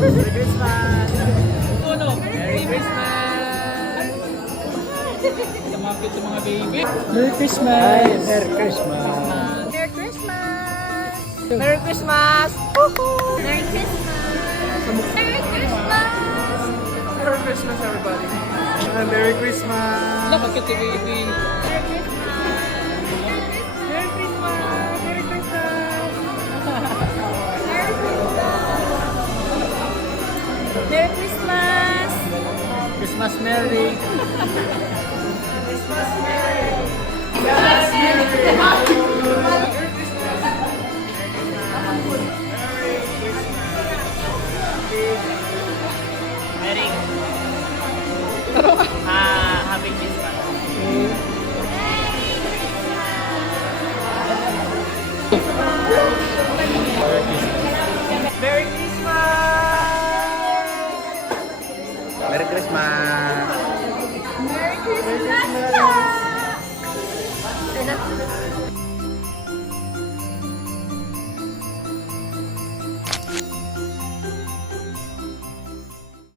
Merry Christmas! Merry Christmas! Lumapit sa mga baby. Merry Christmas! Merry Christmas! Merry Christmas! Merry Christmas! Woohoo! Merry Christmas! Merry Christmas! Merry Christmas, everybody! Merry Christmas! Lumapit si baby. Merry Christmas! Merry Christmas! Merry Christmas! Merry Christmas! Christmas Merry! Merry Happy Christmas! Merry Christmas! Merry Christmas! Merry Christmas!